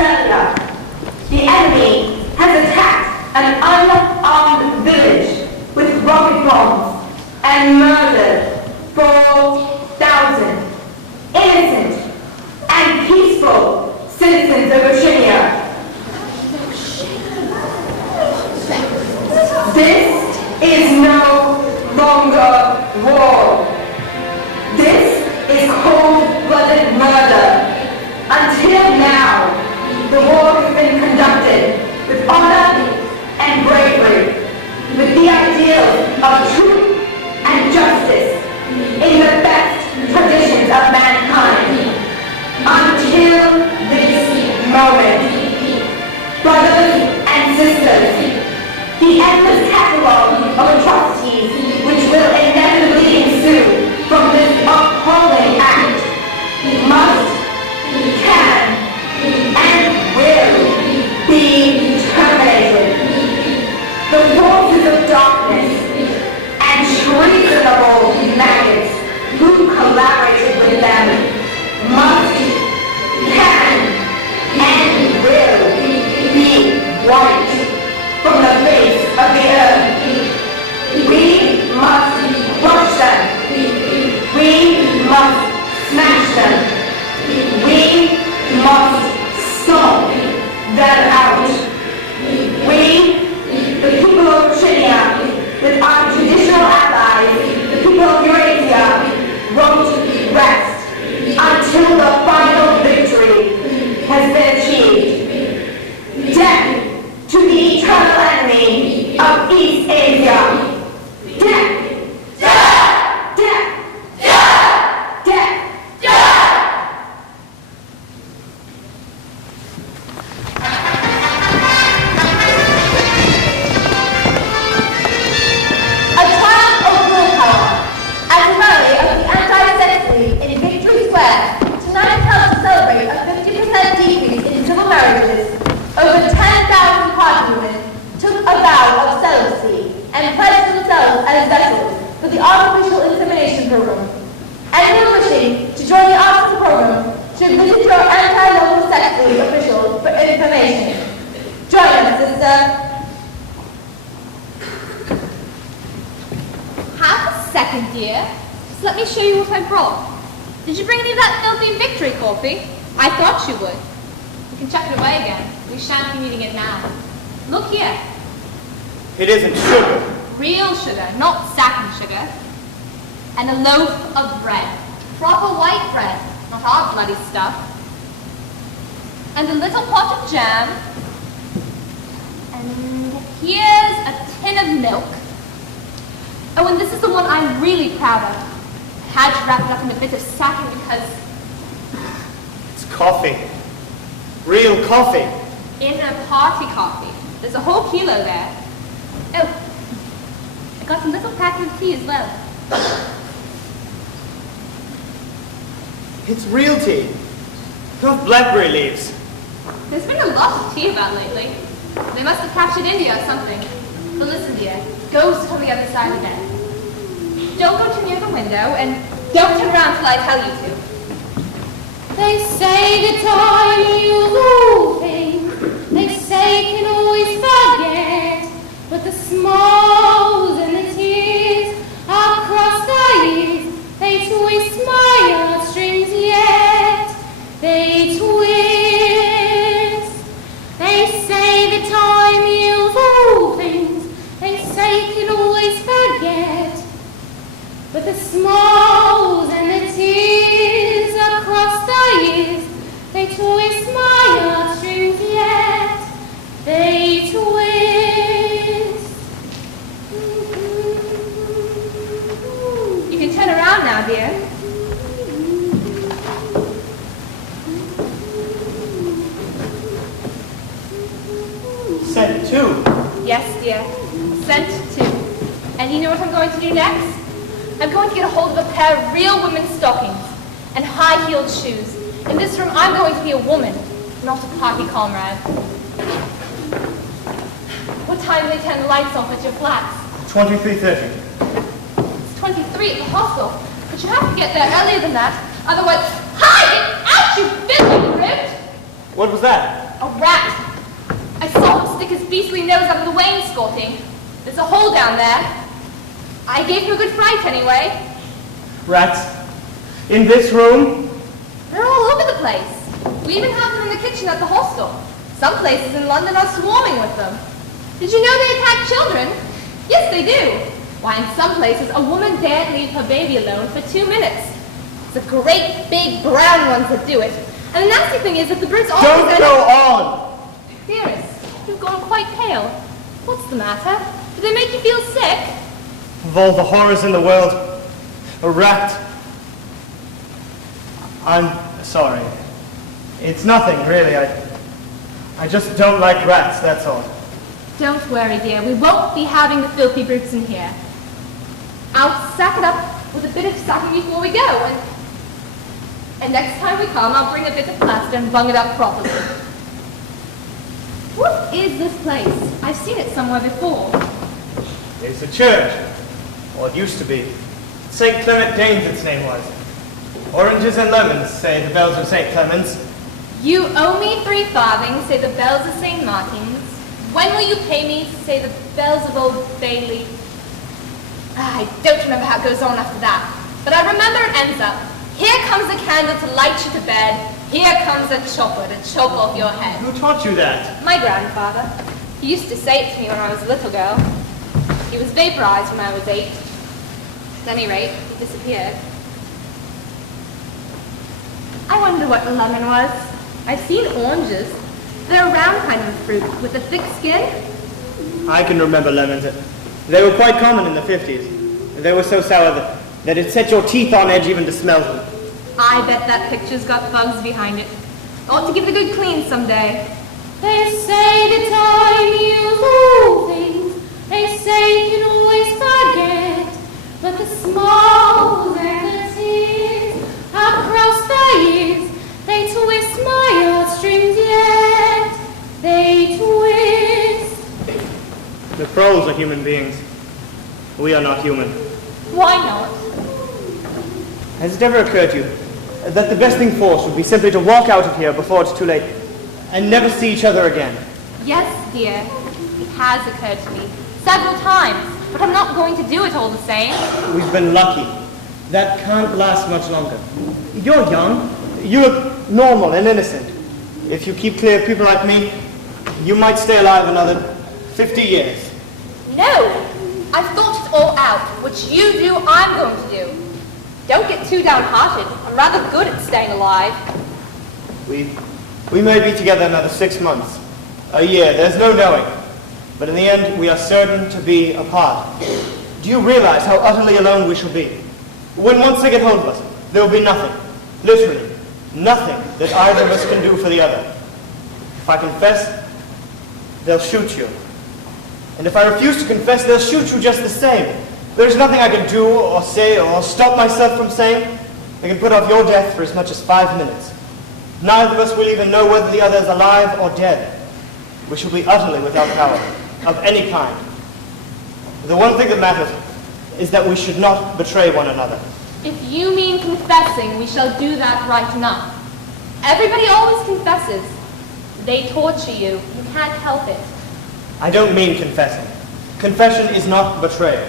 Australia. The enemy has attacked an unarmed village with rocket bombs and murdered 4,000 innocent and peaceful citizens of Virginia. This is no longer war. This is cold-blooded murder. Until now, the war has been conducted with honor and bravery, with the ideals of truth and justice in the best traditions of mankind. Until this moment, brothers and sisters, the endless catalog of atrocities which will inevitably ensue from this appalling act must, can, and will be terminated. The forces of darkness and treasonable maggots who collaborated with them must, can, and will be wiped from the face of the earth. We must crush them. We must smash them. We must stomp them out. We, the people of Virginia, with our traditional allies, the people of Eurasia, won't rest until the final victory has been achieved. Death to the eternal enemy of East Asia. Death! Death! Death! Death! Death! Death! A triumph of willpower. As a rally of the Anti-Sex League in Victory Square, tonight helps to celebrate a 50% decrease in civil marriages. Over 10,000 party women took a vow of celibacy and pledged themselves as vessels for the artificial insemination program. Anyone wishing to join the artificial program should visit your anti-local sex league official for information. Join us, sister. Half a second, dear. Just let me show you what I brought. Did you bring any of that filthy victory coffee? I thought you would. You can chuck it away again. We shan't be needing it now. Look here. It isn't sugar. Real sugar, not saccharine sugar. And a loaf of bread. Proper white bread, not our bloody stuff. And a little pot of jam. And here's a tin of milk. Oh, and this is the one I'm really proud of. I had to wrap it up in a bit of sacking because... It's coffee. Real coffee. Inner party coffee. There's a whole kilo there. Oh, I got a little packet of tea as well. It's real tea. Not blackberry leaves. There's been a lot of tea about lately. They must have captured India or something. But listen, dear, go sit on the other side of the bed. Don't go too near the window, and don't turn around till I tell you to. They say the time heals all things. They say can always forget. But the smiles and the tears across the years, they twist my heartstrings yet. They twist. They say the time heals all things. They say can always forget. But the smiles and the tears across the years, they twist my heartstrings yet. They twist. You can turn around now, dear. Sent two. Yes, dear. Sent to. And you know what I'm going to do next? I'm going to get a hold of a pair of real women's stockings and high-heeled shoes. In this room, I'm going to be a woman, not a party comrade. What time do they turn the lights off at your flats? 23:30. It's 23 at the hostel, but you have to get there earlier than that. Otherwise, hi! Get out, you fiddling ribbed! What was that? A rat! I saw him stick his beastly nose out of the wainscoting. There's a hole down there. I gave him a good fright anyway. Rats? In this room? They're all over the place. We even have them in the kitchen at the hostel. Some places in London are swarming with them. Did you know they attack children? Yes, they do. Why, in some places, a woman daren't leave her baby alone for 2 minutes. It's the great, big, brown ones that do it. And the nasty thing is that the brutes always... Don't go on! Dearest, you've gone quite pale. What's the matter? Do they make you feel sick? Of all the horrors in the world, a rat. I'm sorry. It's nothing, really. I just don't like rats, that's all. Don't worry, dear. We won't be having the filthy brutes in here. I'll sack it up with a bit of sacking before we go, and next time we come, I'll bring a bit of plaster and bung it up properly. What is this place? I've seen it somewhere before. It's a church. Or it used to be. St. Clement Danes, its name was. Oranges and lemons, say the bells of St. Clement's. You owe me 3 farthings, say the bells of St. Martin's. When will you pay me, say the bells of Old Bailey? I don't remember how it goes on after that. But I remember it ends up, here comes a candle to light you to bed, here comes a chopper to chop off your head. Who taught you that? My grandfather. He used to say it to me when I was a little girl. He was vaporized when I was 8. At any rate, he disappeared. I wonder what the lemon was. I've seen oranges. They're a round kind of fruit with a thick skin. I can remember lemons. They were quite common in the 50s. They were so sour that it set your teeth on edge even to smell them. I bet that picture's got bugs behind it. Ought to give it a good clean someday. They say the time you lose things, they say you can always forget, but the smiles and the tears across the years, they twist my heartstrings yet, they twist. The crows are human beings. We are not human. Why not? Has it ever occurred to you that the best thing for us would be simply to walk out of here before it's too late and never see each other again? Yes, dear. It has occurred to me several times, but I'm not going to do it all the same. We've been lucky. That can't last much longer. You're young. You look normal and innocent. If you keep clear of people like me, you might stay alive another 50 years. No! I've thought it all out. What you do, I'm going to do. Don't get too downhearted. I'm rather good at staying alive. We may be together another 6 months, a year, there's no knowing. But in the end, we are certain to be apart. Do you realize how utterly alone we shall be? When once they get hold of us, there will be nothing, literally, nothing that either of us can do for the other. If I confess, they'll shoot you. And if I refuse to confess, they'll shoot you just the same. There's nothing I can do or say or stop myself from saying. They can put off your death for as much as 5 minutes. Neither of us will even know whether the other is alive or dead. We shall be utterly without power of any kind. The one thing that matters is that we should not betray one another. If you mean confessing, we shall do that right enough. Everybody always confesses. They torture you. You can't help it. I don't mean confessing. Confession is not betrayal.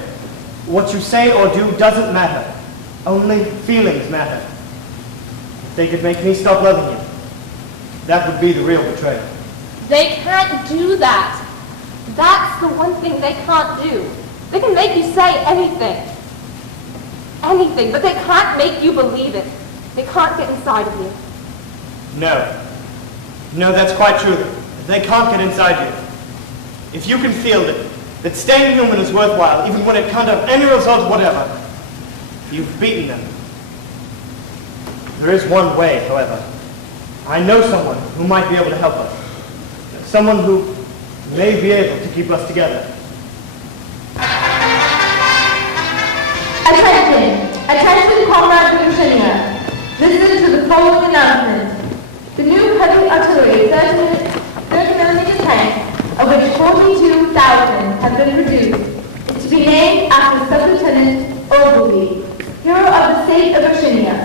What you say or do doesn't matter. Only feelings matter. If they could make me stop loving you, that would be the real betrayal. They can't do that. That's the one thing they can't do. They can make you say anything. Anything, but they can't make you believe it. They can't get inside of you. No. No, that's quite true. They can't get inside you. If you can feel that staying human is worthwhile, even when it can't have any result whatever, you've beaten them. There is one way, however. I know someone who might be able to help us. Someone who may be able to keep us together. Attention comrades of Virginia. Listen to the following announcement. The new heavy artillery 30mm tank, of which 42,000 have been produced, is to be named after Sub-Lieutenant Ogilvy, hero of the state of Virginia.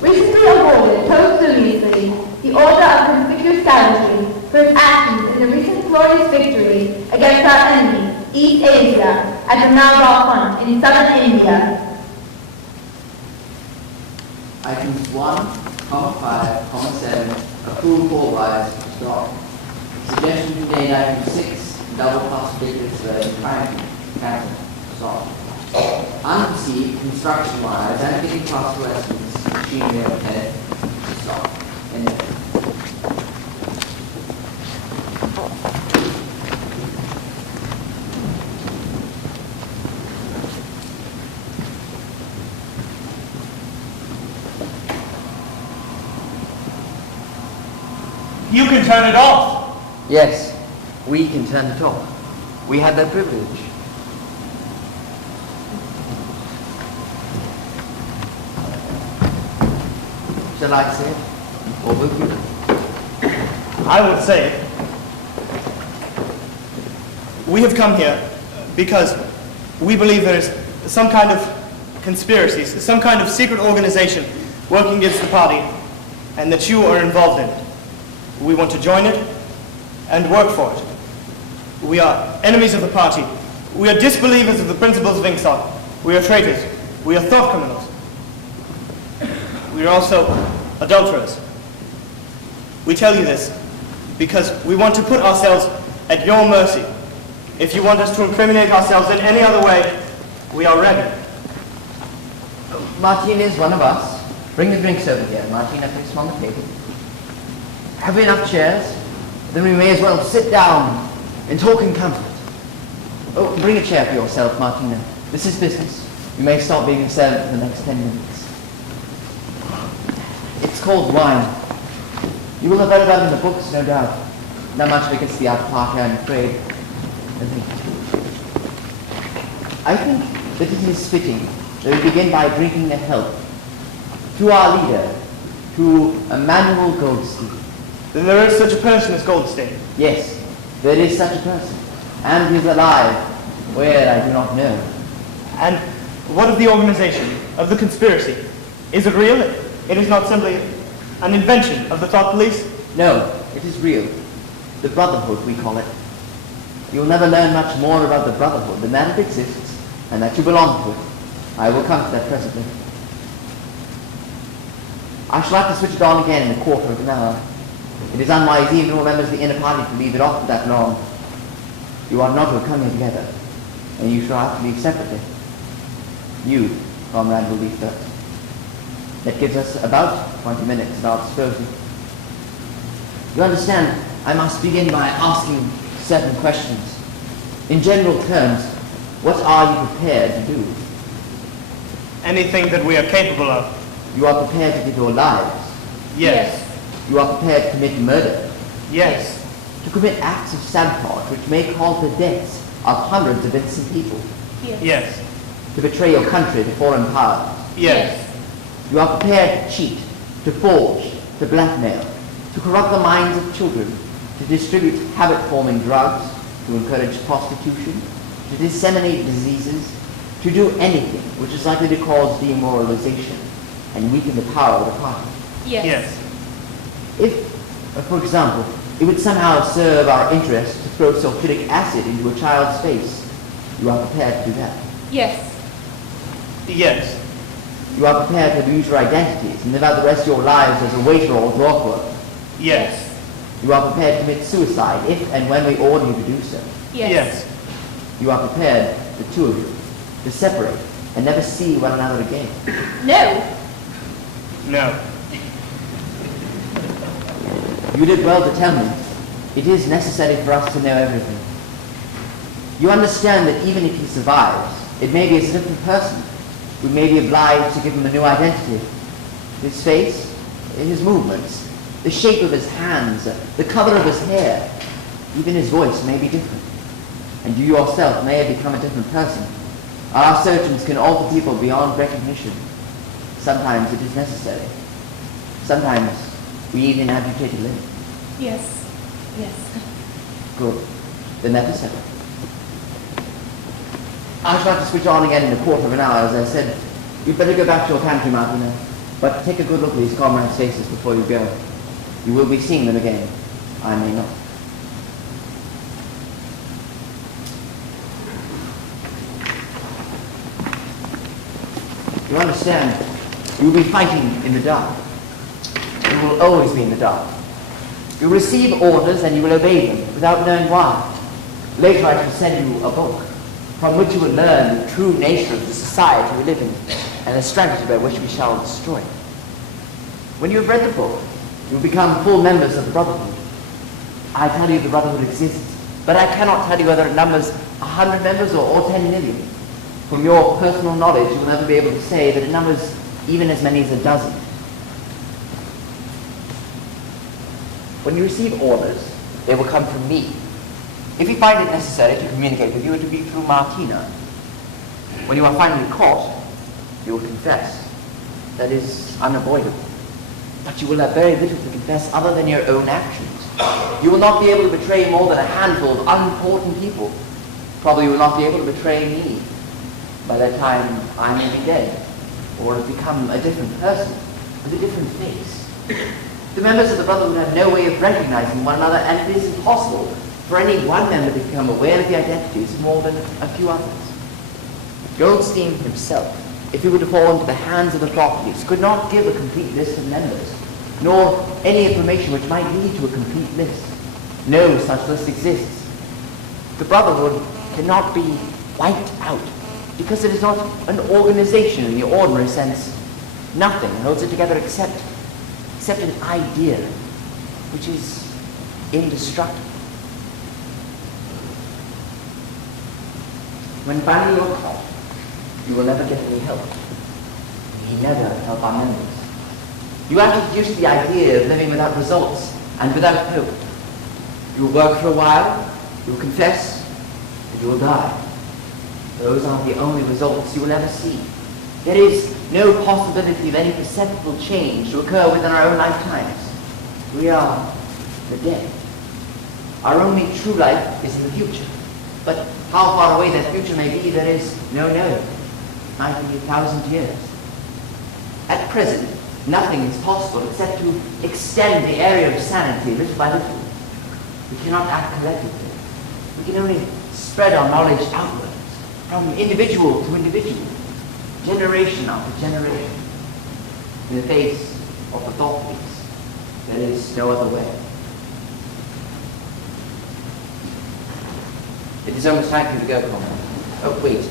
Recently awarded posthumously the Order of Conspicuous Gallantry East Asia at the Malabar front in southern India. Items 1, 5, 7, approved for wise stock. Suggestion contained item 6, double possibilities cancel, stop. Unperceived construction wires and getting possible estimates, machinery overhead, stop. End of. You can turn it off. Yes, we can turn it off. We had that privilege. Shall I say it? Or will you? I would say we have come here because we believe there is some kind of conspiracy, some kind of secret organization working against the party, and that you are involved in it. We want to join it and work for it. We are enemies of the party. We are disbelievers of the principles of Ingsoc. We are traitors. We are thought criminals. We are also adulterers. We tell you this because we want to put ourselves at your mercy. If you want us to incriminate ourselves in any other way, we are ready. Martin is one of us. Bring the drinks over here. Martina, place them on the table. Have we enough chairs? Then we may as well sit down and talk in comfort. Oh, bring a chair for yourself, Martina. This is business. You may stop being a servant for the next 10 minutes. It's called wine. You will have read about it in the books, no doubt. Not much of it gets the art party, I'm afraid. I think that it is fitting that we begin by drinking a health to our leader, to Emmanuel Goldstein. Then there is such a person as Goldstein. Yes, there is such a person. And he is alive. Where, I do not know. And what of the organization, of the conspiracy? Is it real? It is not simply an invention of the thought police? No, it is real. The Brotherhood, we call it. You will never learn much more about the Brotherhood than that it exists, and that you belong to it. I will come to that presently. I shall have to switch it on again in a quarter of an hour. It is unwise even for members of the inner party to leave it off for that long. You are not to have come here together, and you shall have to leave separately. You, comrade, will leave first. That gives us about 20 minutes at our disposal. You understand, I must begin by asking certain questions. In general terms, what are you prepared to do? Anything that we are capable of. You are prepared to give your lives. Yes. You are prepared to commit murder. Yes. To commit acts of sabotage which may cause the deaths of hundreds of innocent people. Yes. To betray your country to foreign powers. Yes. You are prepared to cheat, to forge, to blackmail, to corrupt the minds of children, to distribute habit-forming drugs, to encourage prostitution, to disseminate diseases, to do anything which is likely to cause demoralization and weaken the power of the party. Yes. If, for example, it would somehow serve our interest to throw sulfuric acid into a child's face, you are prepared to do that. Yes. Yes. You are prepared to lose your identities and live out the rest of your lives as a waiter or drop worker. Yes. You are prepared to commit suicide if and when we order you to do so. Yes. You are prepared, the two of you, to separate and never see one another again. No. No. You did well to tell me. It is necessary for us to know everything. You understand that even if he survives, it may be as a different person. We may be obliged to give him a new identity. His face, his movements, the shape of his hands, the color of his hair, even his voice may be different. And you yourself may have become a different person. Our surgeons can alter people beyond recognition. Sometimes it is necessary. Sometimes we even amputate a limb. Yes. Yes. Good. Then that is settled. I shall have to switch on again in a quarter of an hour, as I said. You'd better go back to your pantry, Martina. But take a good look at these comrades' faces before you go. You will be seeing them again. I may not. understand, you will be fighting in the dark. You will always be in the dark. You will receive orders and you will obey them without knowing why. Later I shall send you a book from which you will learn the true nature of the society we live in and the strategy by which we shall destroy it. When you have read the book, you will become full members of the Brotherhood. I tell you the Brotherhood exists, but I cannot tell you whether it numbers 100 members or 10 million. From your personal knowledge, you will never be able to say that it numbers even as many as a dozen. When you receive orders, they will come from me. If you find it necessary to communicate with you, it will be through Martina. When you are finally caught, you will confess. That is unavoidable. But you will have very little to confess other than your own actions. You will not be able to betray more than a handful of unimportant people. Probably you will not be able to betray me. By that time, I may be dead, or have become a different person, with a different face. The members of the Brotherhood have no way of recognizing one another, and it is impossible for any one member to become aware of the identities of more than a few others. Goldstein himself, if he were to fall into the hands of the authorities, could not give a complete list of members, nor any information which might lead to a complete list. No such list exists. The Brotherhood cannot be wiped out, because it is not an organization in the ordinary sense. Nothing holds it together except an idea, which is indestructible. When finally you're caught, you will never get any help. We never help our members. You have to introduce the idea of living without results and without hope. You will work for a while, you will confess, and you will die. Those are the only results you will ever see. There is no possibility of any perceptible change to occur within our own lifetimes. We are the dead. Our only true life is in the future. But how far away that future may be, there is no knowing. Might be 1,000 years. At present, nothing is possible except to extend the area of sanity little by little. We cannot act collectively. We can only spread our knowledge outwards, from individual to individual, generation after generation. In the face of the thought police, there is no other way. It is almost time for you to go, Comrade. Oh, wait.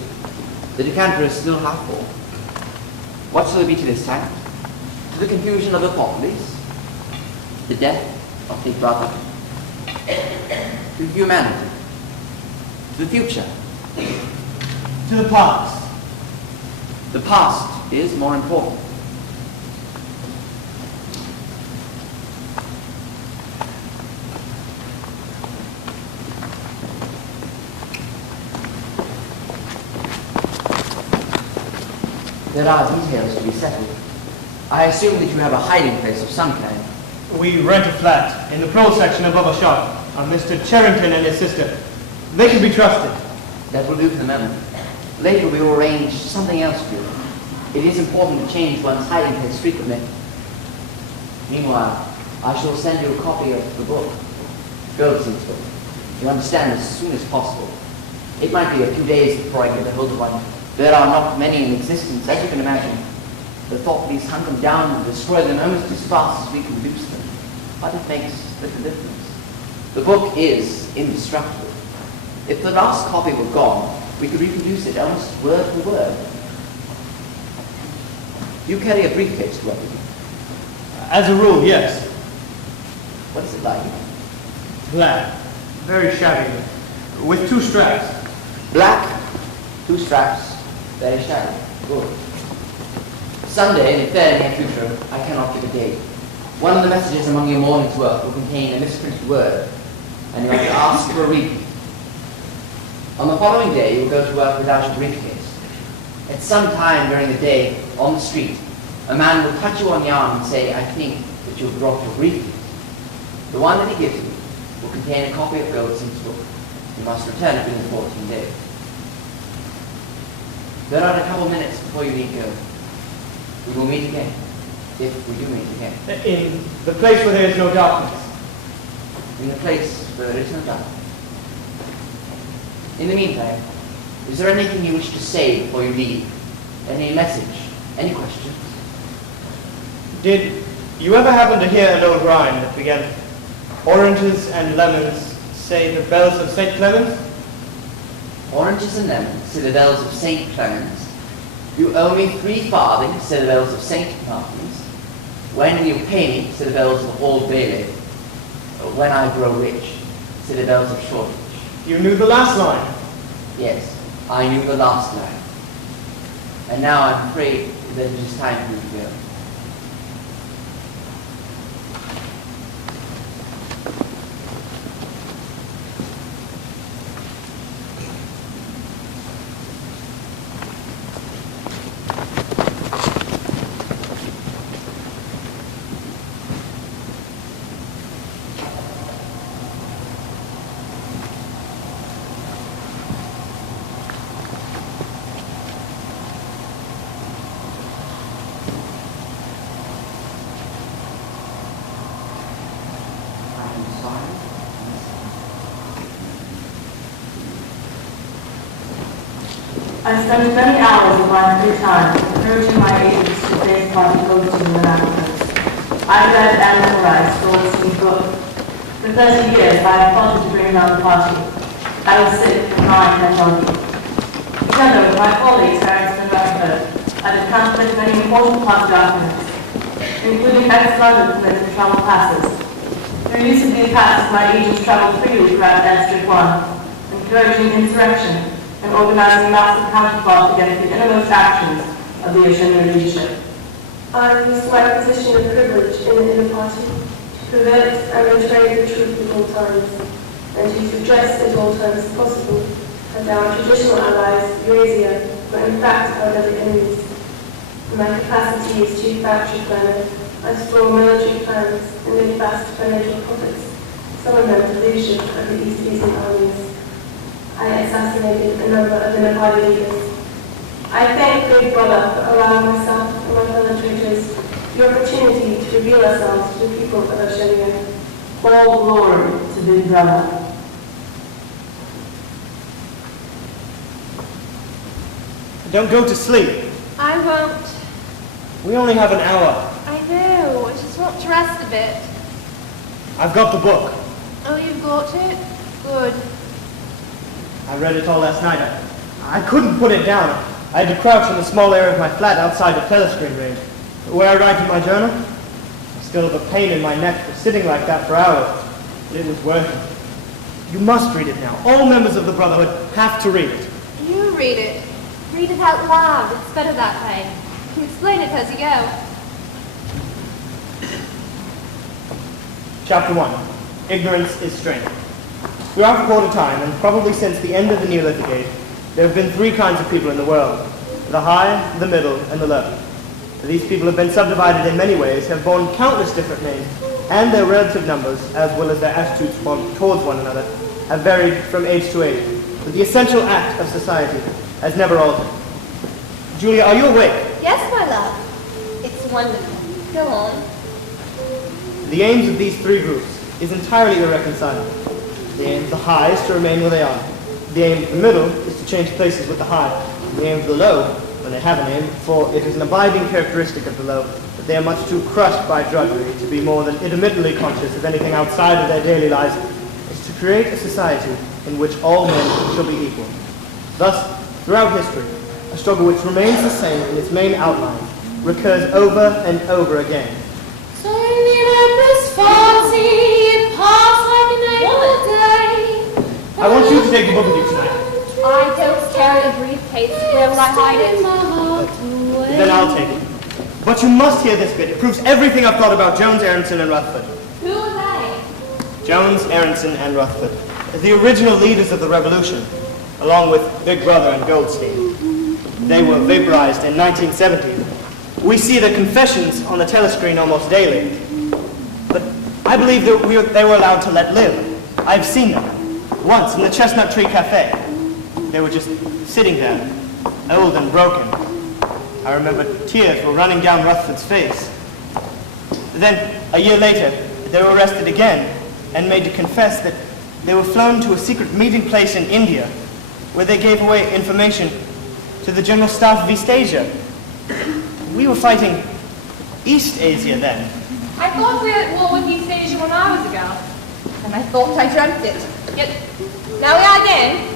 The decanter is still half full. What shall it be to this time? To the confusion of the thought police, the death of the brother, to humanity, to the future, To the past. the past is more important. There are details to be settled. I assume that you have a hiding place of some kind. We rent a flat in the pro section above a shop of Mr. Cherrington and his sister. They can be trusted. That will do for the moment. Later we will arrange something else for you. It is important to change one's hiding place frequently. Meanwhile, I shall send you a copy of the book, Goldstein's book. You understand as soon as possible. It might be a few days before I get a hold of one. There are not many in existence, as you can imagine. The thought police hunt them down and destroy them almost as fast as we can produce them. But it makes little difference. The book is indestructible. If the last copy were gone, we could reproduce it almost word for word. You carry a briefcase to work with you. As a rule, yes. What is it like? Black. Very shabby. With 2 straps. Black, 2 straps, very shabby. Good. Someday, in the fair near future, I cannot give a date. One of the messages among your morning's work will contain a misprinted word, and you have to ask for a repeat. On the following day, you will go to work without your briefcase. At some time during the day, on the street, a man will touch you on the arm and say, "I think that you have brought your briefcase." The one that he gives you will contain a copy of Goldstein's book. You must return it within 14 days. There are a couple minutes before you need go. We will meet again, if we do meet again. In the place where there is no darkness. In the place where there is no doubt. In the meantime, is there anything you wish to say before you leave? Any message Any questions? Did you ever happen to hear an old rhyme that began, oranges and lemons say the bells of St. Clemens? Oranges and lemons, say the bells of St. Clemens. You owe me 3 farthings, say the bells of St. Martin's. When will you pay me, say the bells of Old Bailey. When I grow rich, say the bells of Shoreditch. You knew the last line. Yes, I knew the last line. And now I'm afraid that it is time for you to go. I spent many hours of my free time encouraging my agents to take part in coaching in Africans. I read and memorized Goldstein's book. For 30 years, I have plotted to bring down the party. I was sick, crying, and hungry. Together with my colleagues, Ernst and Rutherford, I had accomplished many important party documents, including ex-London permits and travel passes. Through use of these passes, my agents traveled freely throughout District 1, encouraging insurrection, and organizing massive counterplot against the innermost actions of the Oceanian leadership. I used my position of privilege in the inner party to pervert and betray the truth at all times, and to suggest at all times possible that our traditional allies, Eurasia, were in fact our deadly enemies. In my capacity as chief factory planner, I store military plans and made vast financial profits, some of them to leadership of the East Asian armies. I assassinated a number of the Nepali leaders. I thank Big Brother for allowing myself and my fellow traitors the opportunity to reveal ourselves to the people of Oceania. All glory to Big Brother. Don't go to sleep. I won't. We only have an hour. I know. I just want to rest a bit. I've got the book. Oh, you've got it? Good. I read it all last night. I couldn't put it down. I had to crouch in the small area of my flat outside the telescreen range, where I write in my journal. I still have a pain in my neck for sitting like that for hours, but it was worth it. You must read it now. All members of the Brotherhood have to read it. You read it. Read it out loud. It's better that way. You can explain it as you go. Chapter 1. Ignorance is strength. Throughout quarter time, and probably since the end of the Neolithic Age, there have been 3 kinds of people in the world: the high, the middle, and the low. These people have been subdivided in many ways, have borne countless different names, and their relative numbers, as well as their attitudes towards one another, have varied from age to age. But the essential act of society has never altered. Julia, are you awake? Yes, my love. It's wonderful. Go on. The aims of these 3 groups is entirely irreconcilable. The aim of the high is to remain where they are. The aim of the middle is to change places with the high. The aim of the low, when they have an aim, for it is an abiding characteristic of the low, that they are much too crushed by drudgery to be more than intermittently conscious of anything outside of their daily lives, is to create a society in which all men shall be equal. Thus, throughout history, a struggle which remains the same in its main outline recurs over and over again. So in the Empress fancy, it passed like an April day. I want you to take the book with you tonight. I don't carry a briefcase. Where will I hide it? Then I'll take it. But you must hear this bit. It proves everything I've thought about Jones, Aronson, and Rutherford. Who are they? Jones, Aronson, and Rutherford, the original leaders of the revolution, along with Big Brother and Goldstein. They were vaporized in 1970. We see their confessions on the telescreen almost daily. But I believe that they were allowed to let live. I've seen them. Once in the Chestnut Tree Cafe. They were just sitting there, old and broken. I remember tears were running down Rutherford's face. Then, a year later, they were arrested again and made to confess that they were flown to a secret meeting place in India where they gave away information to the General Staff of East Asia. We were fighting East Asia then. I thought we were at war with East Asia when I was a girl. And I thought I dreamt it. Yet, now we are again.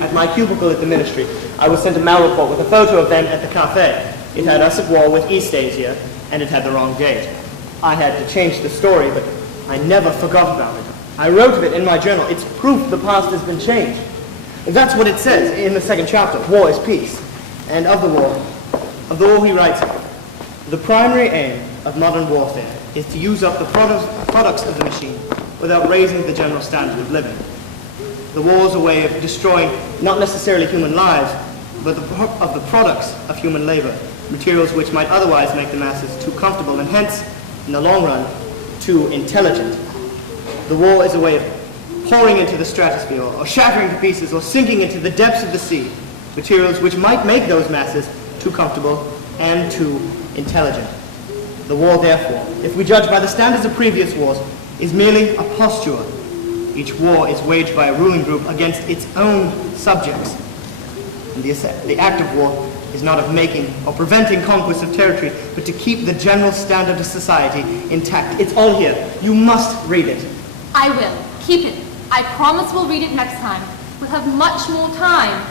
At my cubicle at the ministry, I was sent a mail report with a photo of them at the cafe. It had us at war with East Asia, and it had the wrong date. I had to change the story, but I never forgot about it. I wrote of it in my journal. It's proof the past has been changed. That's what it says in the second chapter, War is Peace. And of the war he writes, the primary aim of modern warfare is to use up the products of the machine without raising the general standard of living. The war is a way of destroying not necessarily human lives, but of the products of human labor, materials which might otherwise make the masses too comfortable and hence, in the long run, too intelligent. The war is a way of pouring into the stratosphere, or shattering to pieces, or sinking into the depths of the sea, materials which might make those masses too comfortable and too intelligent. The war, therefore, if we judge by the standards of previous wars, is merely a posture. Each war is waged by a ruling group against its own subjects. And the act of war is not of making or preventing conquest of territory, but to keep the general standard of society intact. It's all here. You must read it. I will. Keep it. I promise we'll read it next time. We'll have much more time.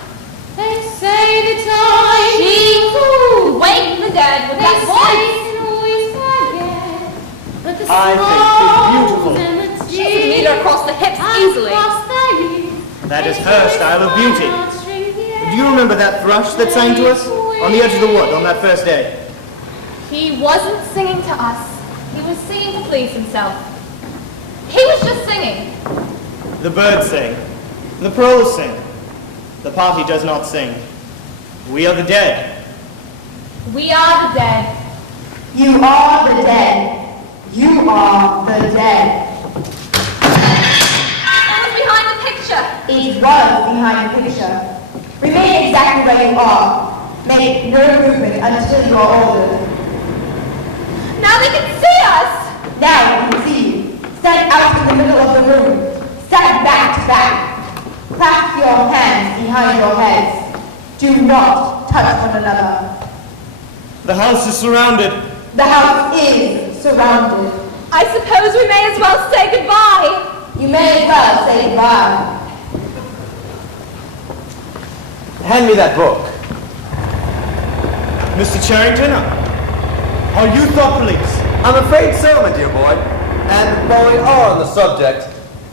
They say the time She who waked the dead with that voice. But the I think she's beautiful. She can meet her across the hips easily. That is her style of beauty. Do you remember that thrush that sang to us on the edge of the wood on that first day? He wasn't singing to us. He was singing to please himself. He was just singing. The birds sing. The proles sing. The party does not sing. We are the dead. We are the dead. You are the dead. You are the dead. What was behind the picture? It was behind the picture. Remain exactly where you are. Make no movement until you are ordered. Now they can see us! Now we can see you. Stand out in the middle of the room. Stand back to back. Clasp your hands behind your heads. Do not touch one another. The house is surrounded. The house is surrounded. I suppose we may as well say goodbye. You may as well say goodbye. Hand me that book. Mr. Charrington, are you thought police? I'm afraid so, my dear boy. And while we are on the subject,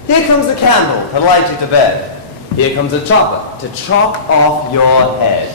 here comes a candle to light you to bed. Here comes a chopper to chop off your head.